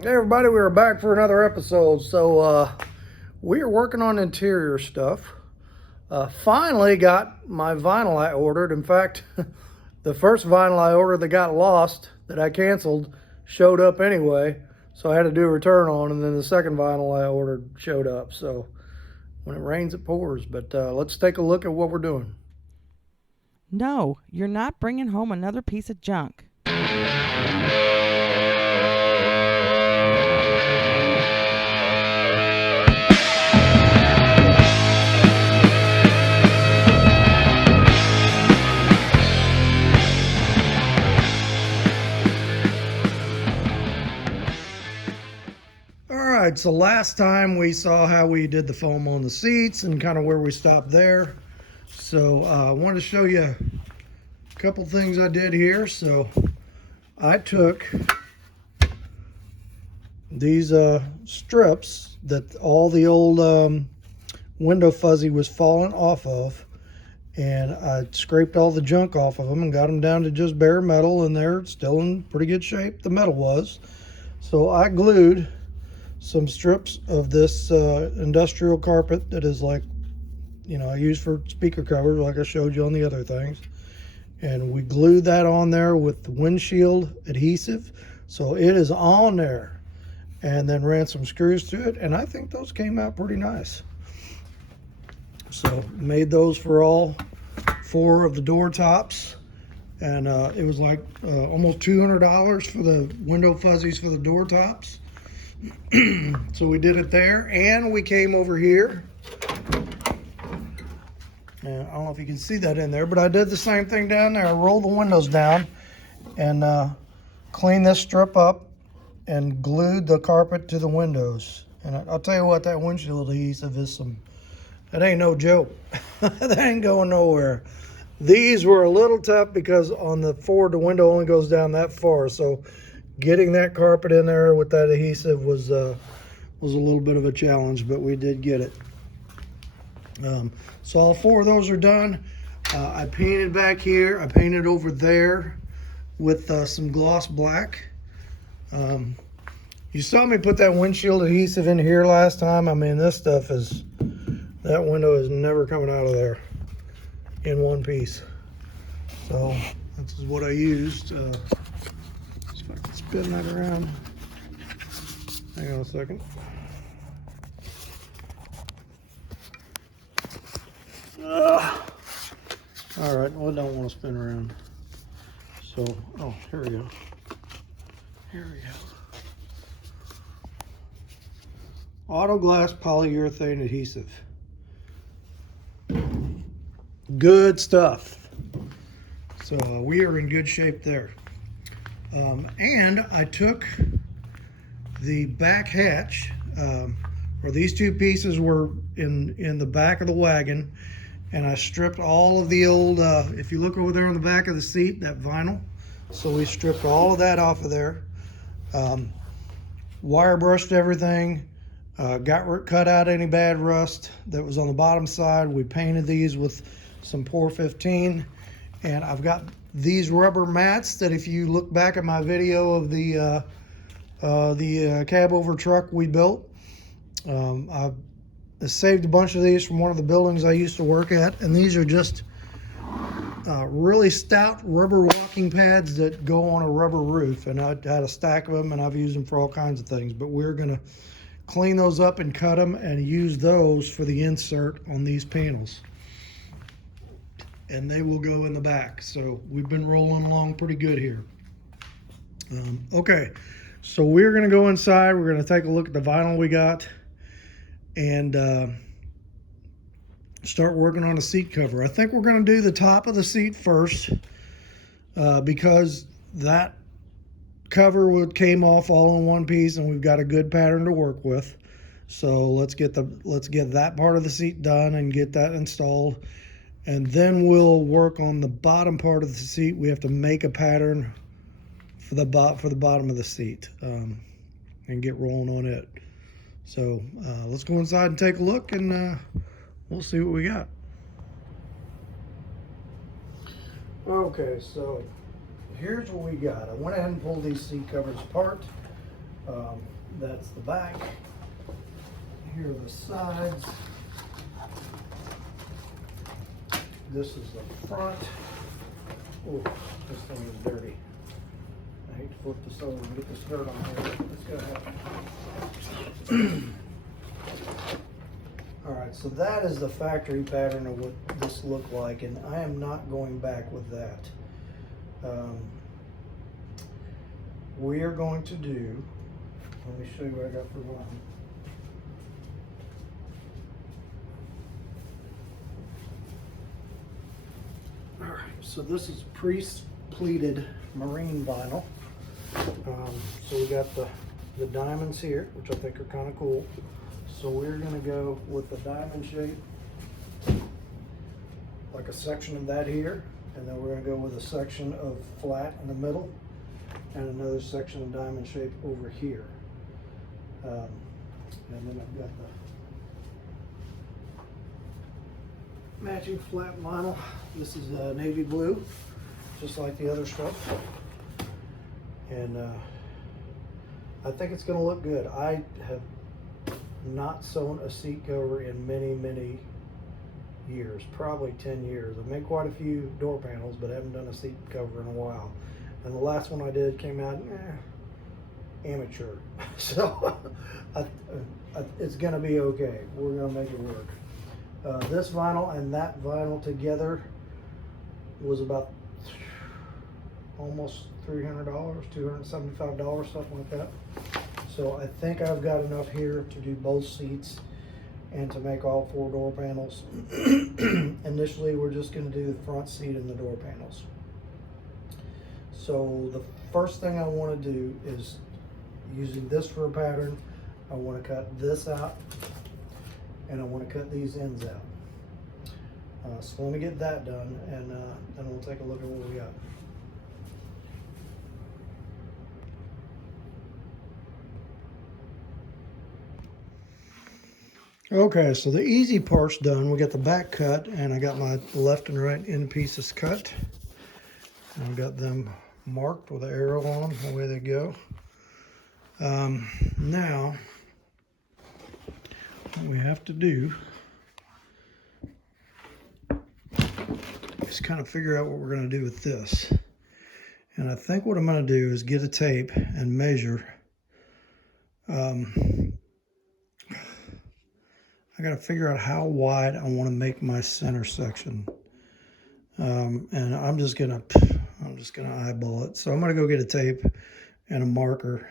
Hey everybody, we are back for another episode. We are working on interior stuff. Finally got my vinyl I ordered. In fact, the first vinyl I ordered that got lost, that I canceled, showed up anyway. So I had to do a return on, and then the second vinyl I ordered showed up. So when it rains, it pours. But let's take a look at what we're doing. No, you're not bringing home another piece of junk. All right, so last time we saw how we did the foam on the seats and kind of where we stopped there. So I wanted to show you a couple things I did here. So I took these strips that all the old window fuzzy was falling off of, and I scraped all the junk off of them and got them down to just bare metal, and they're still in pretty good shape, the metal was. So I glued some strips of this industrial carpet that is like, you know, I use for speaker covers like I showed you on the other things. And we glued that on there with the windshield adhesive. So it is on there. And then ran some screws to it. And I think those came out pretty nice. So made those for all 4 of the door tops. And it was like almost $200 for the window fuzzies for the door tops. So we did it there, and we came over here. And I don't know if you can see that in there, but I did the same thing down there. I rolled the windows down and cleaned this strip up and glued the carpet to the windows. And I'll tell you what, that windshield adhesive is that ain't no joke. That ain't going nowhere. These were a little tough because on the Ford, the window only goes down that far. So getting that carpet in there with that adhesive was a little bit of a challenge, but we did get it. So all 4 of those are done. I painted back here. I painted over there with some gloss black. You saw me put that windshield adhesive in here last time. I mean, this stuff that window is never coming out of there in one piece. So this is what I used. See if I can spin that around. Hang on a second. All right, well, I don't want to spin around. So, oh, here we go. Here we go. Auto glass polyurethane adhesive. Good stuff. So we are in good shape there. And I took the back hatch, where these 2 pieces were in the back of the wagon, and I stripped all of the old, if you look over there on the back of the seat, that vinyl. So we stripped all of that off of there. Wire brushed everything, cut out any bad rust that was on the bottom side. We painted these with some Pour 15, and I've got these rubber mats that if you look back at my video of the cab over truck we built, I saved a bunch of these from one of the buildings I used to work at, and these are just really stout rubber walking pads that go on a rubber roof, and I had a stack of them, and I've used them for all kinds of things. But we're gonna clean those up and cut them and use those for the insert on these panels, and they will go in the back. So we've been rolling along pretty good here. Okay, so we're gonna go inside. We're gonna take a look at the vinyl we got and start working on a seat cover. I think we're going to do the top of the seat first because that cover came off all in one piece, and we've got a good pattern to work with. So let's get that part of the seat done and get that installed, and then we'll work on the bottom part of the seat. We have to make a pattern for the bottom of the seat and get rolling on it. So let's go inside and take a look, and we'll see what we got. Okay, so here's what we got. I went ahead and pulled these seat covers apart. That's the back. Here are the sides. This is the front. Oh, this thing is dirty. I hate to flip this over and get this dirt on here. It's gonna happen. All right, so that is the factory pattern of what this looked like, and I am not going back with that. We are going to do, let me show you what I got for one. All right, so this is pre-pleated marine vinyl. So we got the diamonds here, which I think are kind of cool. So we're gonna go with the diamond shape, like a section of that here, and then we're gonna go with a section of flat in the middle, and another section of diamond shape over here. And then I've got the matching flat vinyl. This is navy blue, just like the other stuff. And I think it's gonna look good. I have not sewn a seat cover in many years, probably 10 years. I've made quite a few door panels, but I haven't done a seat cover in a while. And the last one I did came out amateur. So it's gonna be okay. We're gonna make it work. This vinyl and that vinyl together was about almost $300, $275, something like that. So I think I've got enough here to do both seats and to make all 4 door panels. Initially, we're just going to do the front seat and the door panels. So the first thing I want to do is, using this for a pattern, I want to cut this out and I want to cut these ends out. So let me get that done, and then we'll take a look at what we got. Okay, so the easy part's done. We got the back cut, and I got my left and right end pieces cut. And I've got them marked with an arrow on them, away they go. Now, what we have to do is kind of figure out what we're going to do with this. And I think what I'm going to do is get a tape and measure. I got to figure out how wide I want to make my center section, and I'm just gonna eyeball it. So I'm gonna go get a tape and a marker,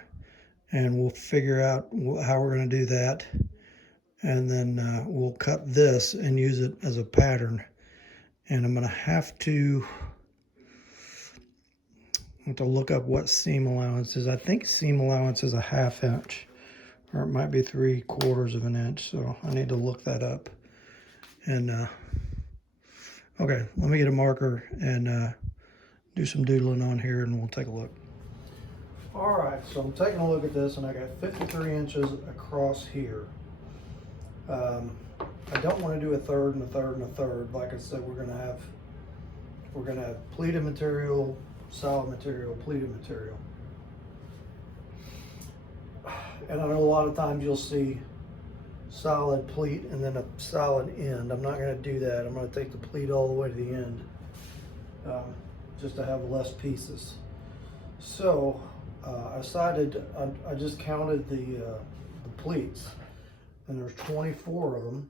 and we'll figure out how we're gonna do that, and then we'll cut this and use it as a pattern. And I'm gonna have to look up what seam allowance is. I think seam allowance is a 1/2 inch. Or it might be 3/4 of an inch, so I need to look that up. And okay, let me get a marker and do some doodling on here, and we'll take a look. All right, so I'm taking a look at this, and I got 53 inches across here. I don't want to do a third and a third and a third. Like I said, we're gonna have pleated material, solid material, pleated material. And I know a lot of times you'll see solid pleat and then a solid end. I'm not going to do that. I'm going to take the pleat all the way to the end, just to have less pieces. So I decided, I just counted the pleats, and there's 24 of them.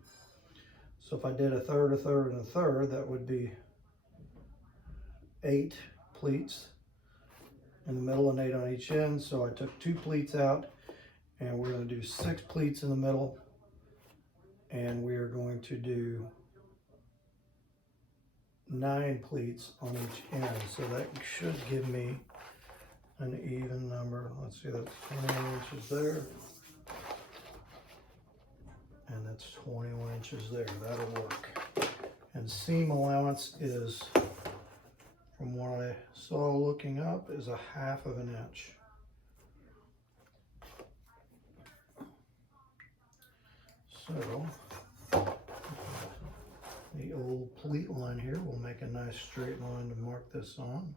So if I did a third, a third, and a third, that would be 8 pleats in the middle and 8 on each end. So I took 2 pleats out, and we're going to do 6 pleats in the middle, and we are going to do 9 pleats on each end. So that should give me an even number. Let's see, that's 21 inches there, and that's 21 inches there. That'll work. And seam allowance is, from what I saw looking up, is a 1/2 inch. So the old pleat line here, we'll make a nice straight line to mark this on.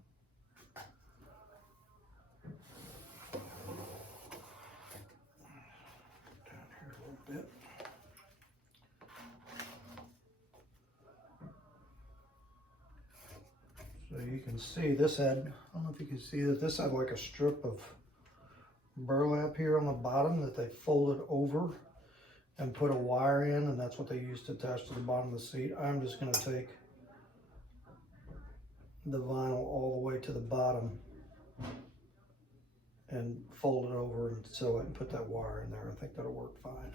you can see this had, I don't know if you can see that this had like a strip of burlap here on the bottom that they folded over and put a wire in, and that's what they used to attach to the bottom of the seat. I'm just going to take the vinyl all the way to the bottom and fold it over and sew it and put that wire in there. I think that'll work fine.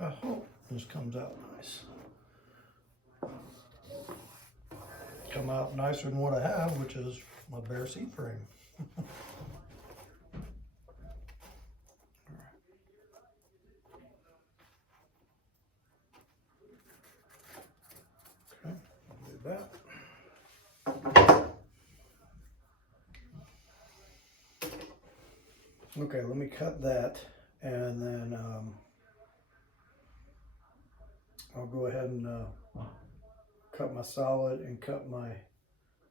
I hope this comes out nice. Come out nicer than what I have, which is my bare seat frame. Okay, I'll do that. Okay, let me cut that, and then I'll go ahead and cut my solid and cut my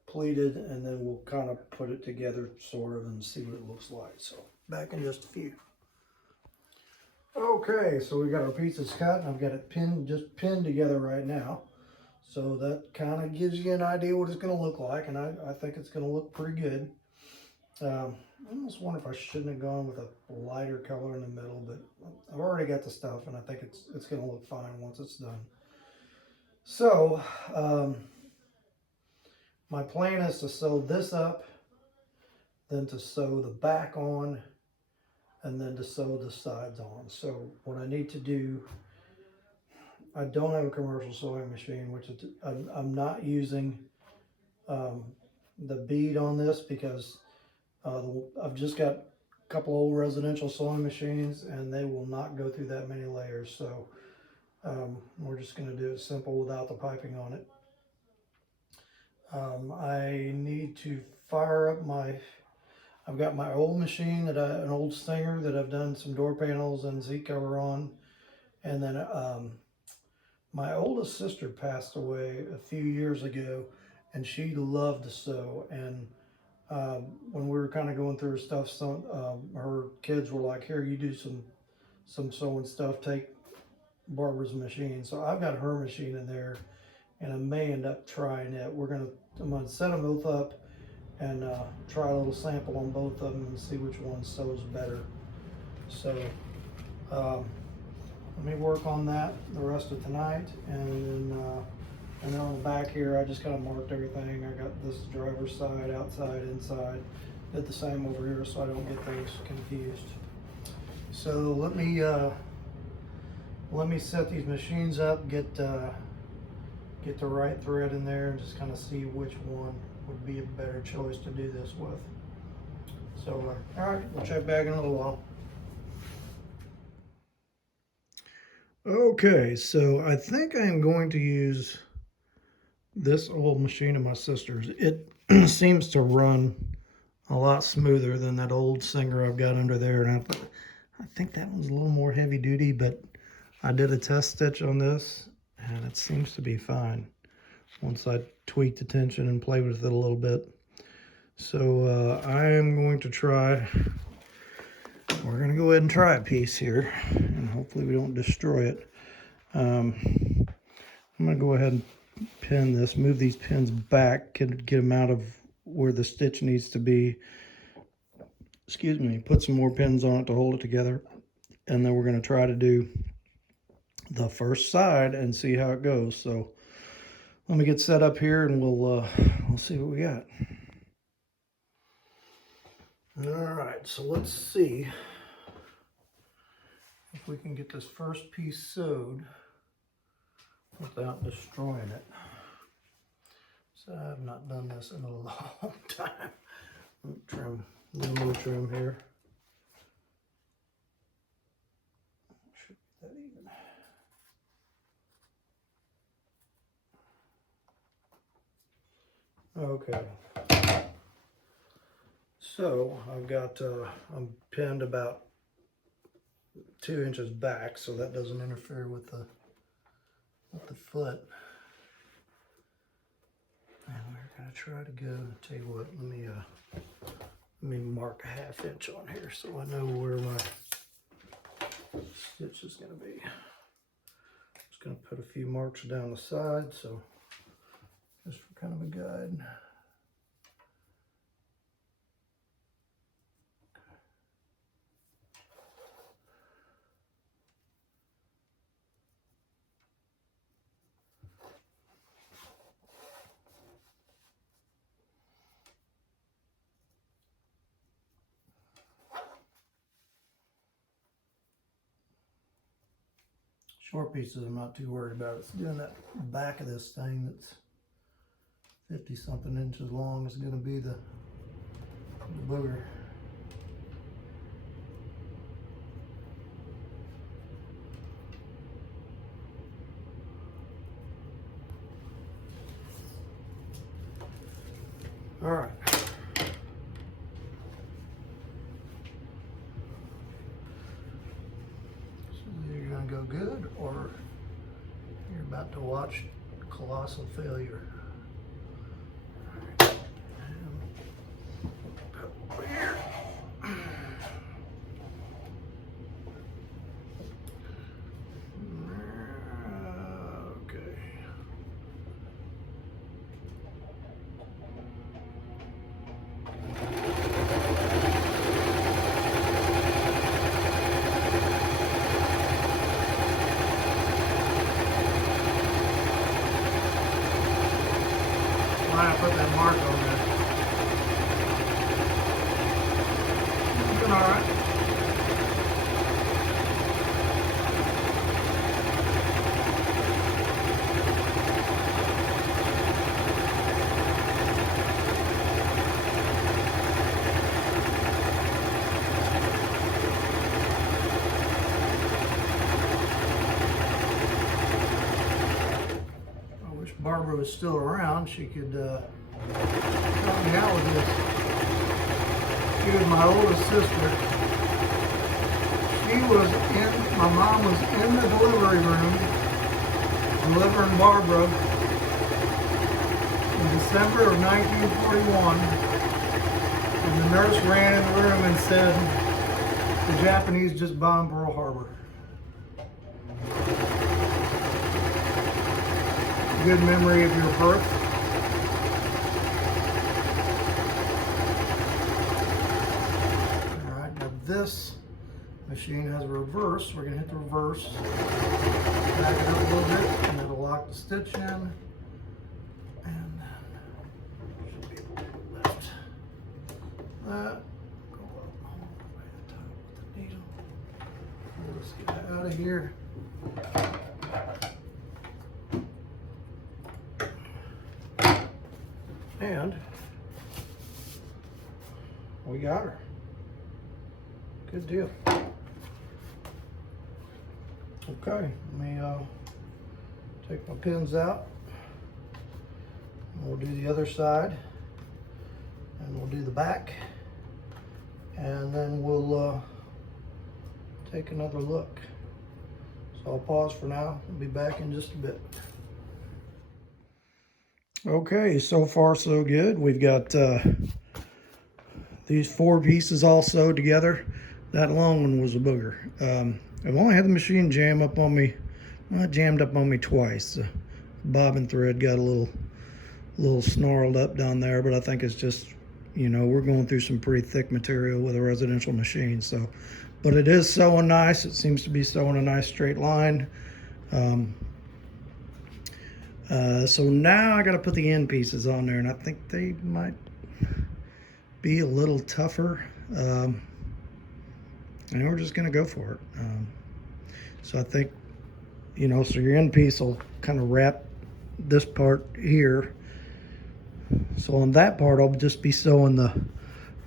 pleated, and then we'll kind of put it together sort of and see what it looks like. So back in just a few. Okay, so we got our pieces cut, and I've got it just pinned together right now. So that kind of gives you an idea what it's going to look like, and I think it's going to look pretty good. I almost wonder if I shouldn't have gone with a lighter color in the middle, but I've already got the stuff, and I think it's going to look fine once it's done. So my plan is to sew this up, then to sew the back on, and then to sew the sides on. So what I need to do, I don't have a commercial sewing machine, which is, I'm not using the bead on this because I've just got a couple old residential sewing machines and they will not go through that many layers. So we're just going to do it simple without the piping on it. I need to fire up I've got my old machine an old Singer that I've done some door panels and seat cover on. And then my oldest sister passed away a few years ago, and she loved to sew. And when we were kind of going through her stuff, her kids were like, "Here, you do some sewing stuff. Take Barbara's machine." So I've got her machine in there, and I may end up trying it. I'm gonna set them both up and try a little sample on both of them and see which one sews better. So let me work on that the rest of tonight, and then on the back here I just kind of marked everything. I got this driver's side, outside, inside. Did the same over here so I don't get things confused. So let me set these machines up, get the right thread in there, and just kind of see which one would be a better choice to do this with. So all right, we'll check back in a little while. Okay, so I think I'm going to use this old machine of my sister's. It seems to run a lot smoother than that old Singer I've got under there, and I think that one's a little more heavy duty, but I did a test stitch on this and it seems to be fine once I tweak the tension and play with it a little bit. So I am going to try, we're going to go ahead and try a piece here, and hopefully we don't destroy it. I'm going to go ahead and pin this, move these pins back, get them out of where the stitch needs to be. Excuse me, put some more pins on it to hold it together, and then we're going to try to do the first side and see how it goes. So let me get set up here and we'll see what we got. All right, so let's see if we can get this first piece sewed without destroying it. So I've not done this in a long time. Trim, a little more trim here. Should be that even. Okay. So I've got, I'm pinned about 2 inches back, so that doesn't interfere with the foot. And we're gonna try to go, tell you what, let me mark a 1/2 inch on here so I know where my stitch is gonna be. Just gonna put a few marks down the side, so just for kind of a guide. Short pieces I'm not too worried about. It's doing that back of this thing that's 50 something inches long is going to be the booger. All right. Go good, or you're about to watch colossal failure. Okay. I put that mark on there. Doing all right. I wish Barbara was still around. She could help me out with this. She was my oldest sister. My mom was in the delivery room delivering Barbara in December of 1941. And the nurse ran in the room and said, the Japanese just bombed Pearl Harbor. Good memory of your birth. All right, now this machine has a reverse. We're gonna hit the reverse, back it up a little bit, and it'll lock the stitch in. And then should be able to lift that. Go up all the way to the top with the needle. Let's get it out of here. And we got her. Good deal. Okay, let me take my pins out. We'll do the other side, and we'll do the back, and then we'll take another look. So I'll pause for now. I'll be back in just a bit. Okay, so far so good. We've got these 4 pieces all sewed together. That long one was a booger. I've only had the machine jam up on me, well, it jammed up on me twice. The bobbin thread got a little snarled up down there, but I think it's just, you know, we're going through some pretty thick material with a residential machine. So, but it is sewing nice. It seems to be sewing a nice straight line. So now I got to put the end pieces on there, and I think they might be a little tougher. And we're just going to go for it. So I think, you know, so your end piece will kind of wrap this part here. So on that part, I'll just be sewing the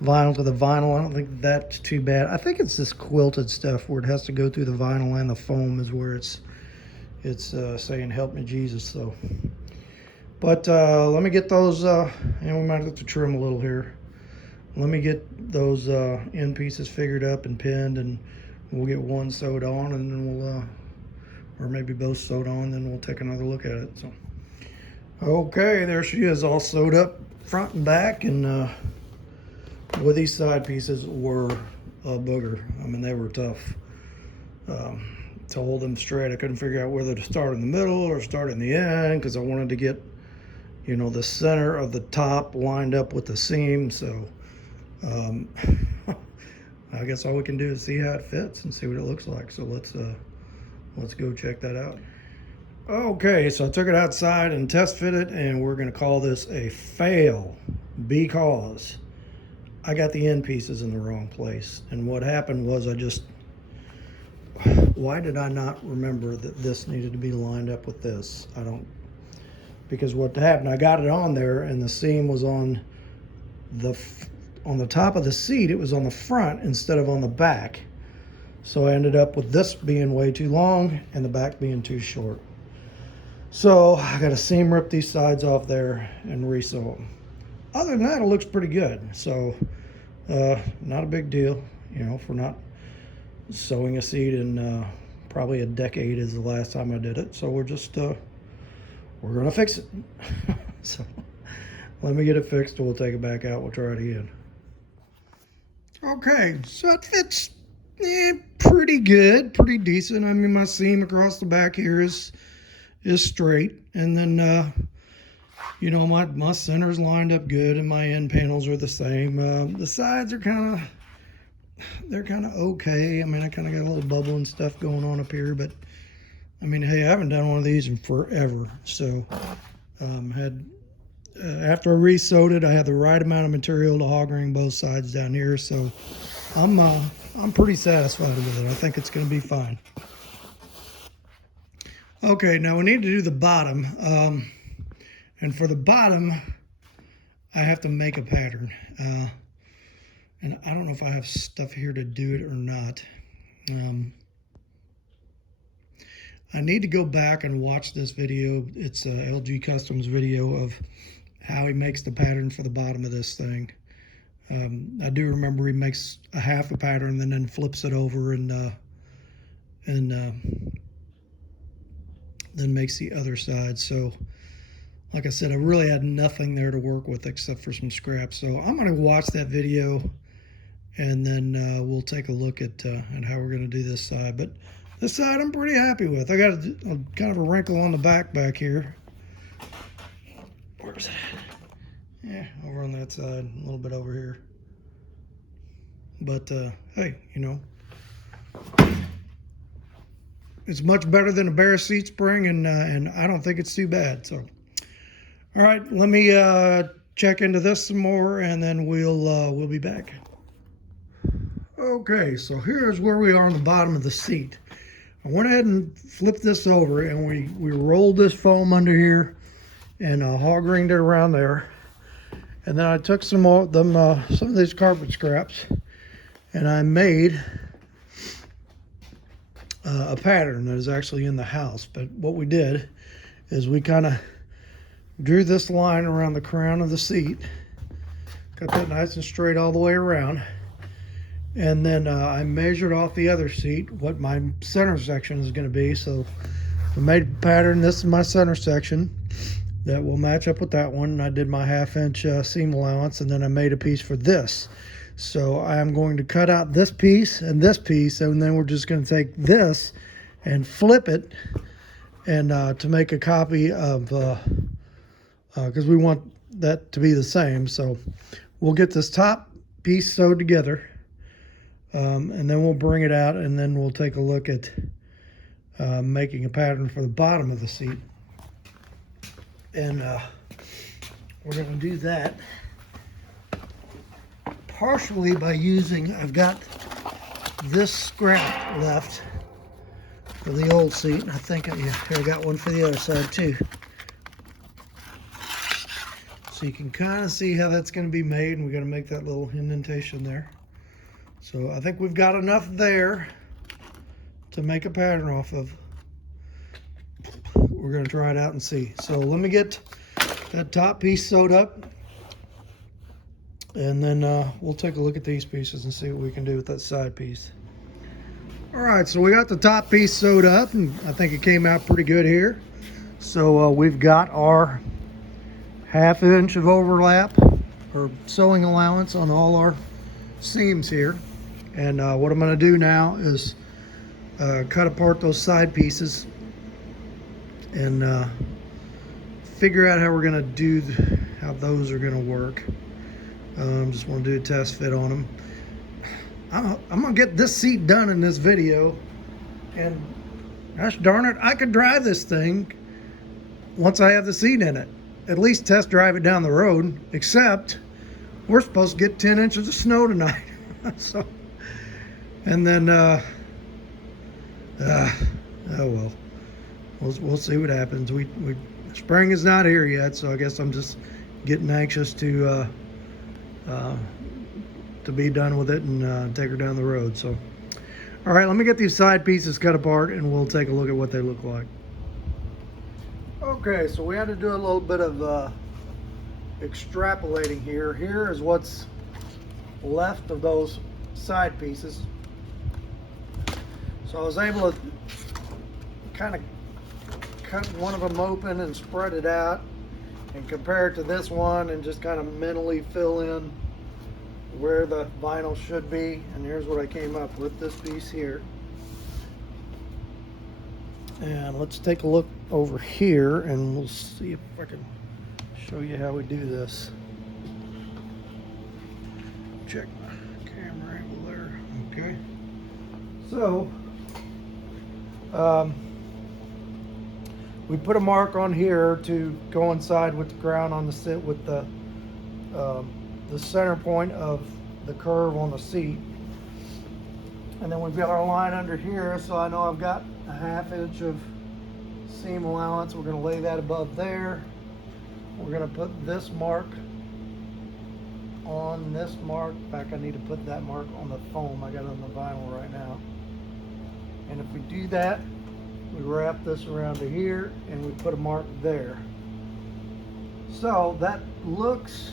vinyl to the vinyl. I don't think that's too bad. I think it's this quilted stuff where it has to go through the vinyl and the foam is where it's saying help me Jesus. So but let me get those and we might have to trim a little here. Let me get those end pieces figured up and pinned, and we'll get one sewed on, and then we'll or maybe both sewed on, then we'll take another look at it. So Okay, there she is, all sewed up front and back, and with these side pieces were a booger. I mean, they were tough to hold them straight. I couldn't figure out whether to start in the middle or start in the end because I wanted to get, you know, the center of the top lined up with the seam. So I guess all we can do is see how it fits and see what it looks like. So let's go check that out. Okay, so I took it outside and test fit it, and we're going to call this a fail because I got the end pieces in the wrong place. And what happened was why did I not remember that this needed to be lined up with this? Because what happened, I got it on there and the seam was on the top of the seat. It was on the front instead of on the back. So I ended up with this being way too long and the back being too short. So I got to seam rip these sides off there and resew them. Other than that, it looks pretty good. So not a big deal, you know, for not sewing a seat in probably a decade is the last time I did it. So we're just we're gonna fix it. So let me get it fixed and we'll take it back out. We'll try it again. Okay, so it fits pretty good, pretty decent. I mean, my seam across the back here is straight, and then you know, my center's lined up good and my end panels are the same. The sides are kind of okay. I mean, I kind of got a little bubble and stuff going on up here, but I mean, hey, I haven't done one of these in forever. So after I re-sewed it, I had the right amount of material to hog ring both sides down here. So I'm pretty satisfied with it. I think it's going to be fine. Okay, now we need to do the bottom. And for the bottom, I have to make a pattern. And I don't know if I have stuff here to do it or not. I need to go back and watch this video. It's a LG Customs video of how he makes the pattern for the bottom of this thing. I do remember he makes a half a pattern and then flips it over and then makes the other side. So like I said, I really had nothing there to work with except for some scraps. So I'm going to watch that video and then we'll take a look at how we're going to do this side. But this side I'm pretty happy with. I got a kind of a wrinkle on the back here. Where's it at? Yeah, over on that side, a little bit over here. But hey, you know, it's much better than a bare seat spring, and I don't think it's too bad. So, all right, let me check into this some more, and then we'll be back. Okay, so here's where we are on the bottom of the seat. I went ahead and flipped this over, and we rolled this foam under here and hog ringed it around there. And then I took some of these carpet scraps and I made a pattern that is actually in the house. But what we did is we kind of drew this line around the crown of the seat, got that nice and straight all the way around. And then I measured off the other seat what my center section is going to be. So I made a pattern. This is my center section that will match up with that one. I did my 1/2 inch seam allowance, and then I made a piece for this. So I am going to cut out this piece, and then we're just going to take this and flip it and to make a copy of, because we want that to be the same. So we'll get this top piece sewed together. And then we'll bring it out, and then we'll take a look at making a pattern for the bottom of the seat. And we're going to do that partially by using, I've got this scrap left for the old seat. I think I got one for the other side too. So you can kind of see how that's going to be made, and we're going to make that little indentation there. So I think we've got enough there to make a pattern off of. We're going to try it out and see. So let me get that top piece sewed up, and then we'll take a look at these pieces and see what we can do with that side piece. All right, so we got the top piece sewed up, and I think it came out pretty good here. So we've got our 1/2 inch of overlap or sewing allowance on all our seams here. And what I'm going to do now is cut apart those side pieces and figure out how we're going to do how those are going to work. Just want to do a test fit on them. I'm going to get this seat done in this video, and gosh darn it, I could drive this thing once I have the seat in it. At least test drive it down the road, except we're supposed to get 10 inches of snow tonight. So, and then oh well, we'll see what happens. We spring is not here yet, so I guess I'm just getting anxious to be done with it and take her down the road. So, all right, let me get these side pieces cut apart and we'll take a look at what they look like. Okay, so we had to do a little bit of extrapolating here. Here is what's left of those side pieces. So I was able to kind of cut one of them open and spread it out and compare it to this one and just kind of mentally fill in where the vinyl should be. And here's what I came up with, this piece here. And let's take a look over here and we'll see if I can show you how we do this. Check my camera angle there. Okay. So, we put a mark on here to coincide with the ground on the sit with the center point of the curve on the seat. And then we've got our line under here, so I know I've got a 1/2 inch of seam allowance. We're going to lay that above there. We're going to put this mark on this mark. In fact, I need to put that mark on the foam. I got it on the vinyl right now. And if we do that, we wrap this around to here and we put a mark there. So that looks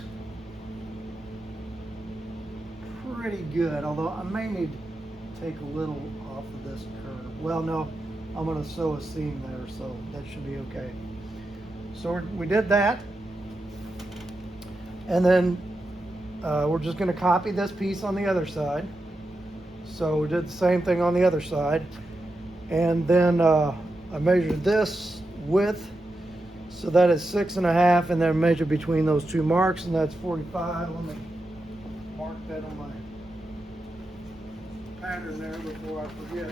pretty good, although I may need to take a little off of this curve. Well, no, I'm going to sew a seam there, so that should be okay. So we did that, and then we're just going to copy this piece on the other side. So we did the same thing on the other side, and then I measured this width, so that is 6.5, and then measure between those two marks, and that's 45. Let me mark that on my pattern there before I forget.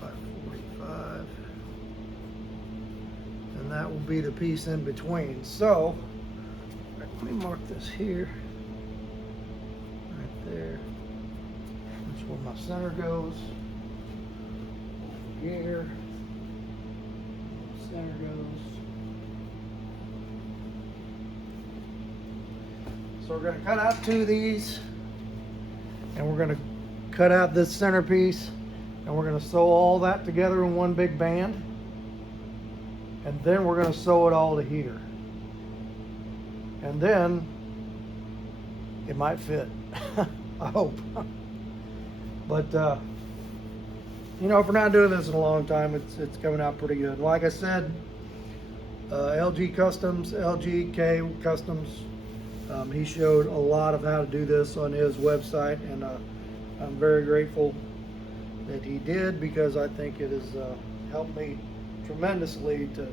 By 45, and that will be the piece in between. So let me mark this here, right there. That's where my center goes. Over here, center goes. So we're going to cut out 2 of these, and we're going to cut out this center piece. And we're going to sew all that together in one big band. And then we're going to sew it all to here. And then it might fit. I hope. But, you know, if we're not doing this in a long time, it's coming out pretty good. Like I said, LG Customs, LGK Customs, he showed a lot of how to do this on his website. And I'm very grateful that he did, because I think it has helped me tremendously to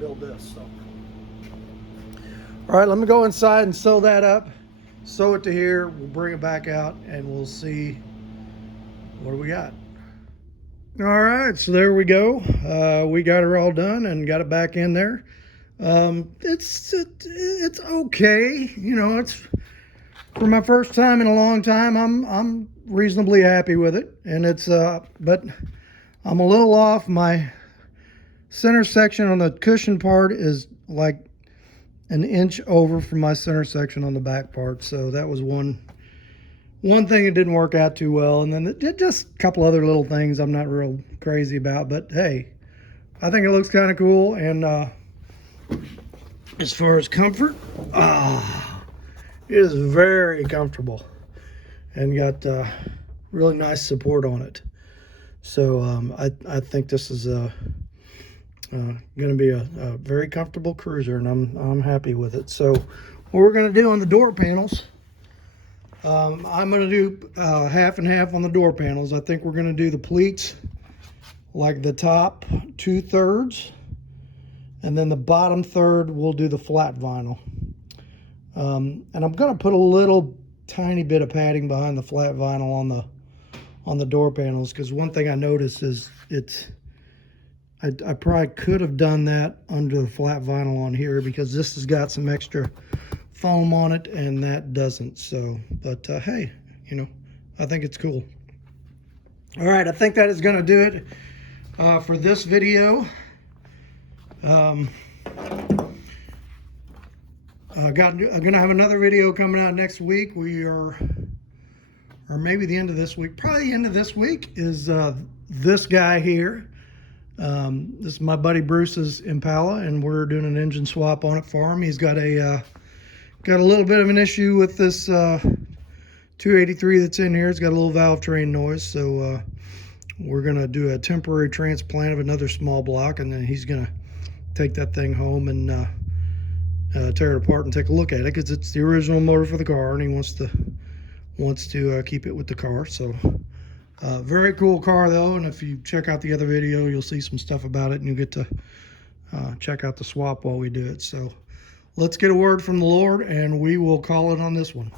build this. So, all right, let me go inside and sew that up, sew it to here. We'll bring it back out and we'll see what do we got. All right, so there we go. We got her all done and got it back in there. It's okay, you know. It's for my first time in a long time. I'm reasonably happy with it, and it's but I'm a little off. My center section on the cushion part is like 1 inch over from my center section on the back part, so that was one thing that didn't work out too well. And then just a couple other little things I'm not real crazy about, but hey, I think it looks kind of cool. And as far as comfort, it is very comfortable and got really nice support on it. So I think this is going to be a very comfortable cruiser, and I'm happy with it. So what we're going to do on the door panels, I'm going to do half and half on the door panels. I think we're going to do the pleats like the top 2/3, and then the bottom third we'll do the flat vinyl. And I'm going to put a little tiny bit of padding behind the flat vinyl on the door panels, because one thing I noticed is I probably could have done that under the flat vinyl on here, because this has got some extra foam on it and that doesn't. So, but hey, you know, I think it's cool. All right, I think that is going to do it for this video. I'm gonna have another video coming out next week. We are, or maybe the end of this week, probably the end of this week, is this guy here. This is my buddy Bruce's Impala, and we're doing an engine swap on it for him. He's got a little bit of an issue with this 283 that's in here. It's got a little valve train noise, so we're gonna do a temporary transplant of another small block, and then he's gonna take that thing home and tear it apart and take a look at it, because it's the original motor for the car, and he wants to keep it with the car. So very cool car though, and if you check out the other video, you'll see some stuff about it, and you'll get to check out the swap while we do it. So let's get a word from the Lord, and we will call it on this one.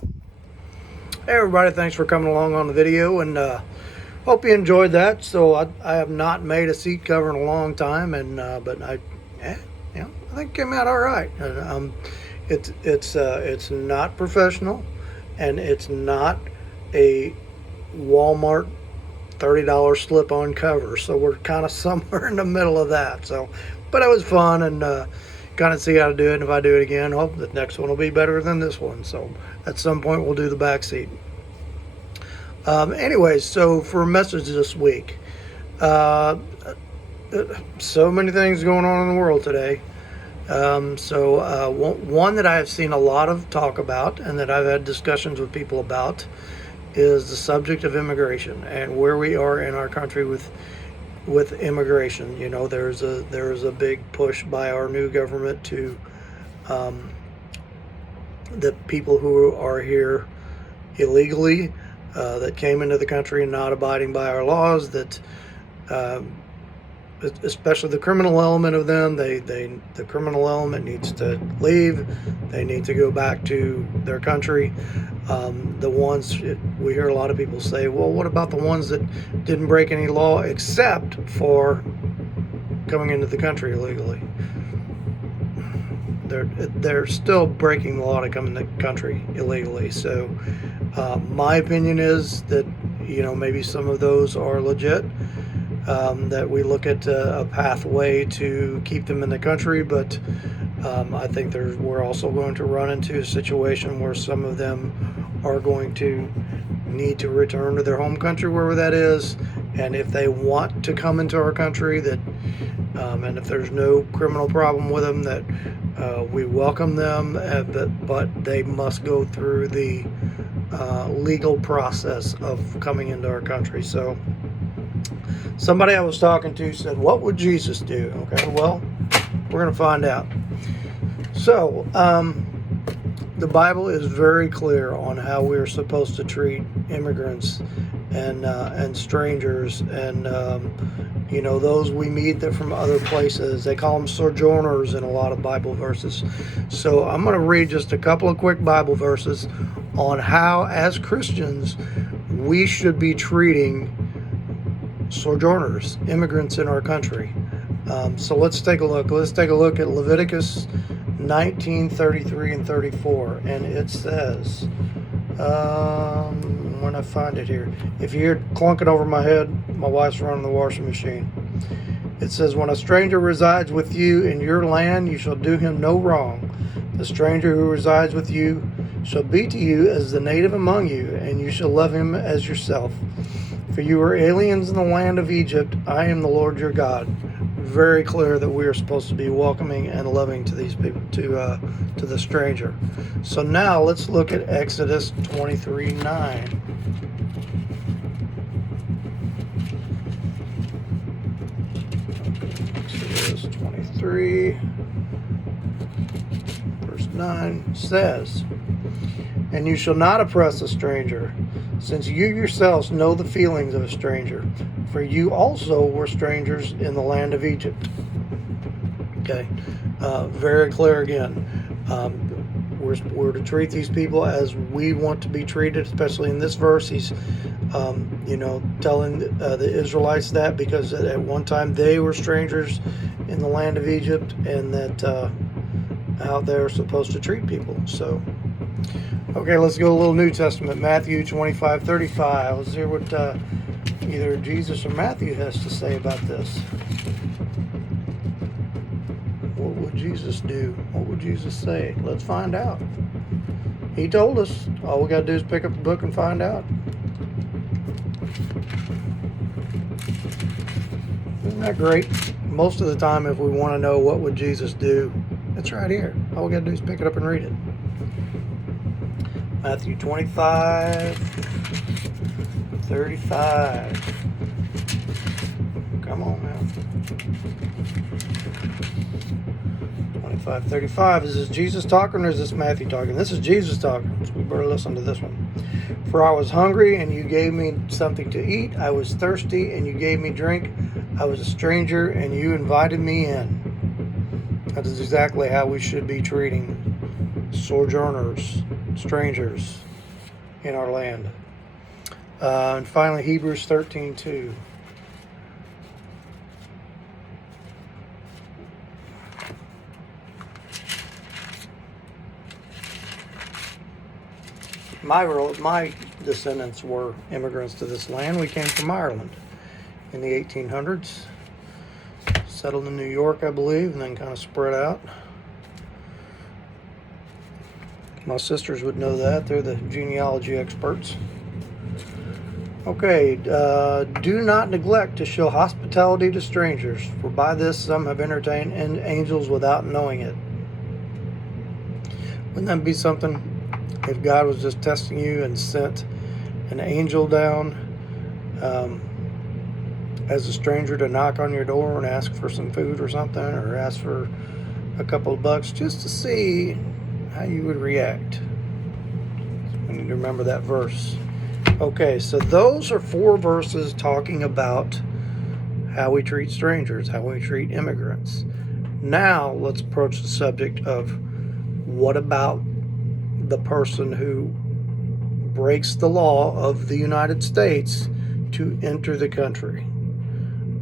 Hey everybody, thanks for coming along on the video, and hope you enjoyed that. So I have not made a seat cover in a long time, and but I think it came out all right. It's not professional, and it's not a Walmart $30 slip-on cover. So we're kind of somewhere in the middle of that. So, but it was fun, and kind of see how to do it. And if I do it again, hope the next one will be better than this one. So at some point we'll do the back seat. Anyways, so for a message this week, so many things going on in the world today. One that I have seen a lot of talk about, and that I've had discussions with people about, is the subject of immigration and where we are in our country with immigration. You know, there's a big push by our new government to the people who are here illegally, that came into the country and not abiding by our laws, that especially the criminal element of them, the criminal element needs to leave. They need to go back to their country. The ones, we hear a lot of people say, well, what about the ones that didn't break any law except for coming into the country illegally? They're still breaking the law to come in the country illegally. So my opinion is that, you know, maybe some of those are legit, that we look at a pathway to keep them in the country. But I think we're also going to run into a situation where some of them are going to need to return to their home country, wherever that is. And if they want to come into our country, that and if there's no criminal problem with them, that we welcome them, but they must go through the legal process of coming into our country. So somebody I was talking to said, what would Jesus do? Okay, well, we're going to find out. So the Bible is very clear on how we're supposed to treat immigrants and strangers, and you know, those we meet that from other places. They call them sojourners in a lot of Bible verses. So I'm going to read just a couple of quick Bible verses on how, as Christians, we should be treating sojourners, immigrants in our country. So let's take a look. Let's take a look at Leviticus 19:33 and 34, and it says, when I find it here, if you hear it clunking over my head, my wife's running the washing machine. It says, when a stranger resides with you in your land, you shall do him no wrong. The stranger who resides with you shall be to you as the native among you, and you shall love him as yourself. For you are aliens in the land of Egypt. I am the Lord your God. Very clear that we are supposed to be welcoming and loving to these people, to the stranger. So now let's look at Exodus 23:9. 23, verse 9 says, "And you shall not oppress a stranger, since you yourselves know the feelings of a stranger, for you also were strangers in the land of Egypt." Okay, very clear again. We're to treat these people as we want to be treated, especially in this verse. He's, telling the Israelites that because at one time they were strangers in the land of Egypt, and that how they're supposed to treat people. So, okay, let's go a little New Testament. Matthew 25:35. Let's hear what either Jesus or Matthew has to say about this. What would Jesus do? What would Jesus say? Let's find out. He told us. All we got to do is pick up the book and find out. Isn't that great? Most of the time, if we want to know what would Jesus do, it's right here. All we got to do is pick it up and read it. Matthew 25:35. Come on now. 25:35. Is this Jesus talking or is this Matthew talking? This is Jesus talking, so we better listen to this one. "For I was hungry, and you gave me something to eat. I was thirsty, and you gave me drink. I was a stranger, and you invited me in." That is exactly how we should be treating sojourners, strangers in our land. And finally, Hebrews 13:2. My descendants were immigrants to this land. We came from Ireland in the 1800s, settled in New York, I believe, and then kind of spread out. My sisters would know that. They're the genealogy experts. Okay, do not neglect to show hospitality to strangers, for by this some have entertained angels without knowing it. Wouldn't that be something if God was just testing you and sent an angel down as a stranger to knock on your door and ask for some food or something, or ask for a couple of bucks just to see how you would react? We need to remember that verse. Okay, so those are 4 verses talking about how we treat strangers, how we treat immigrants. Now let's approach the subject of what about the person who breaks the law of the United States to enter the country.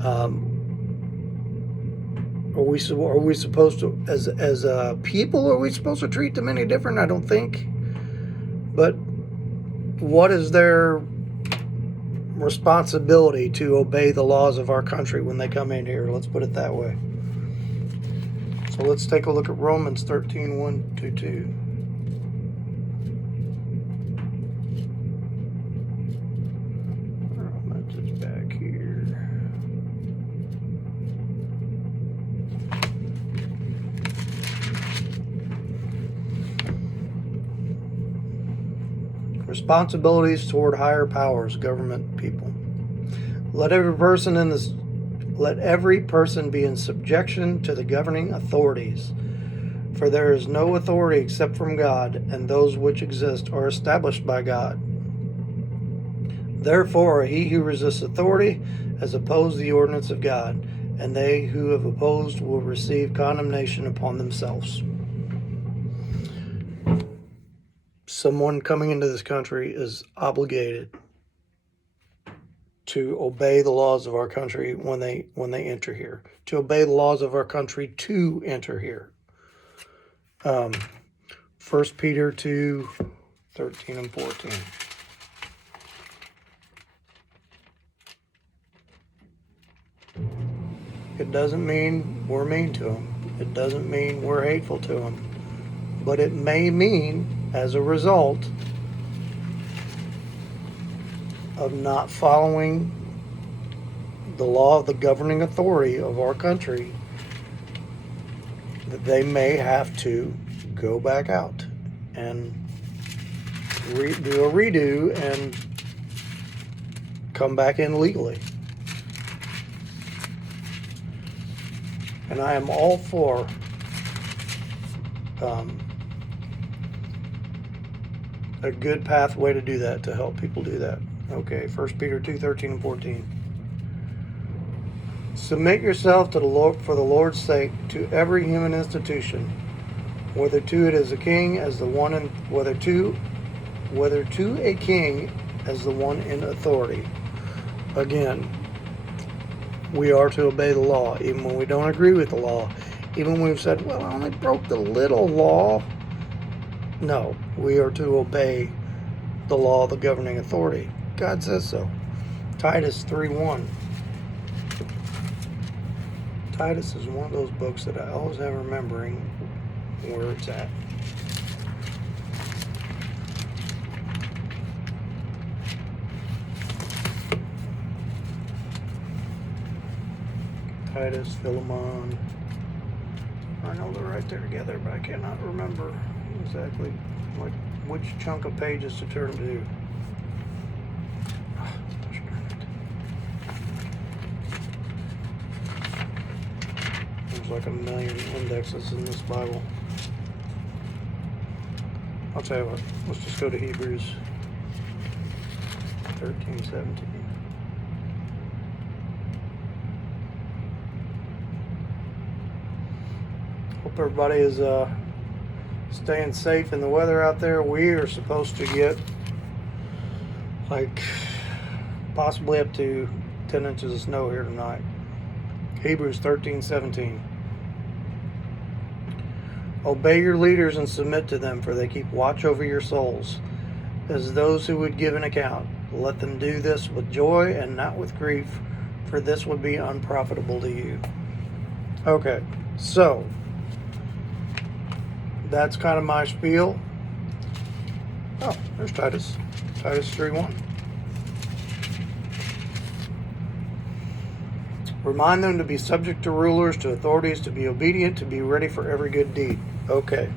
Are we supposed to, as people, are we supposed to treat them any different? I don't think. But what is their responsibility to obey the laws of our country when they come in here? Let's put it that way. So let's take a look at Romans 13:1-2. Back here. Responsibilities toward higher powers, government people. Let every person be in subjection to the governing authorities, for there is no authority except from God, and those which exist are established by God. Therefore, he who resists authority has opposed the ordinance of God, and they who have opposed will receive condemnation upon themselves. Someone coming into this country is obligated to obey the laws of our country when they enter here, to obey the laws of our country to enter here. 1 Peter 2:13-14. It doesn't mean we're mean to them. It doesn't mean we're hateful to them. But it may mean, as a result of not following the law of the governing authority of our country, that they may have to go back out and do a redo and come back in legally. And I am all for a good pathway to do that, to help people do that. Okay, 1 Peter 2:13 and 14. Submit yourself to the Lord for the Lord's sake to every human institution, whether to it as a king as the one in whether to a king as the one in authority. Again, we are to obey the law, even when we don't agree with the law. Even when we've said, well, I only broke the little law. No, we are to obey the law of the governing authority. God says so. Titus 3:1. Titus is one of those books that I always have remembering where it's at. Titus, Philemon. I know they're right there together, but I cannot remember exactly like which chunk of pages to turn to. There's like a million indexes in this Bible. I'll tell you what, let's just go to Hebrews 13:17. Hope everybody is staying safe in the weather out there. We are supposed to get like possibly up to 10 inches of snow here tonight. Hebrews 13:17. Obey your leaders and submit to them, for they keep watch over your souls, as those who would give an account. Let them do this with joy and not with grief, for this would be unprofitable to you. Okay, so that's kind of my spiel. Oh, there's Titus. Titus 3:1. Remind them to be subject to rulers, to authorities, to be obedient, to be ready for every good deed. Okay.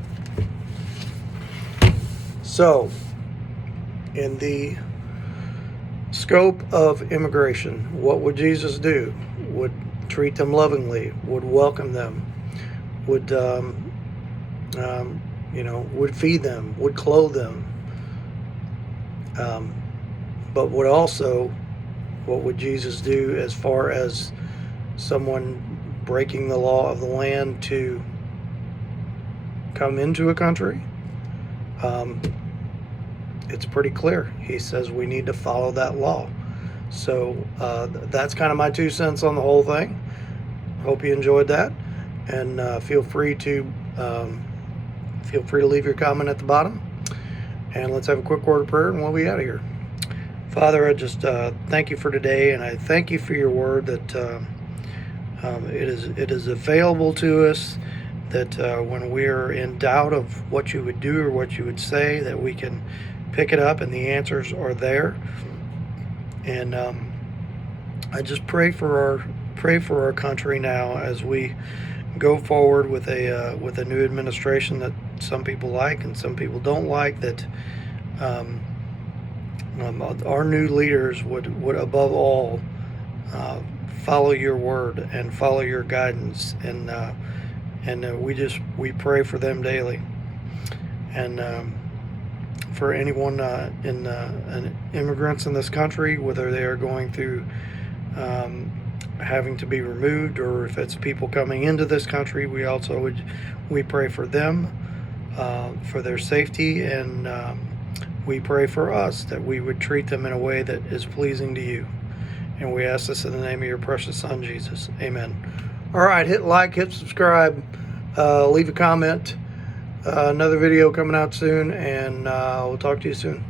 So, in the scope of immigration, what would Jesus do? Would treat them lovingly, would welcome them, would would feed them, would clothe them, but would also, what would Jesus do as far as someone breaking the law of the land to come into a country? It's pretty clear. He says we need to follow that law. So that's kind of my 2 cents on the whole thing. Hope you enjoyed that, and feel free to leave your comment at the bottom. And let's have a quick word of prayer, and we'll be out of here. Father, I just thank you for today, and I thank you for your word that it is available to us, that when we're in doubt of what you would do or what you would say, that we can pick it up and the answers are there. And I just pray for our country now as we go forward with a new administration that some people like and some people don't like, that our new leaders would above all follow your word and follow your guidance, and we pray for them daily, and for anyone immigrants in this country, whether they are going through having to be removed, or if it's people coming into this country, we pray for them, for their safety, and we pray for us that we would treat them in a way that is pleasing to you. And we ask this in the name of your precious Son, Jesus. Amen. All right, hit like, hit subscribe, leave a comment. Another video coming out soon, and we'll talk to you soon.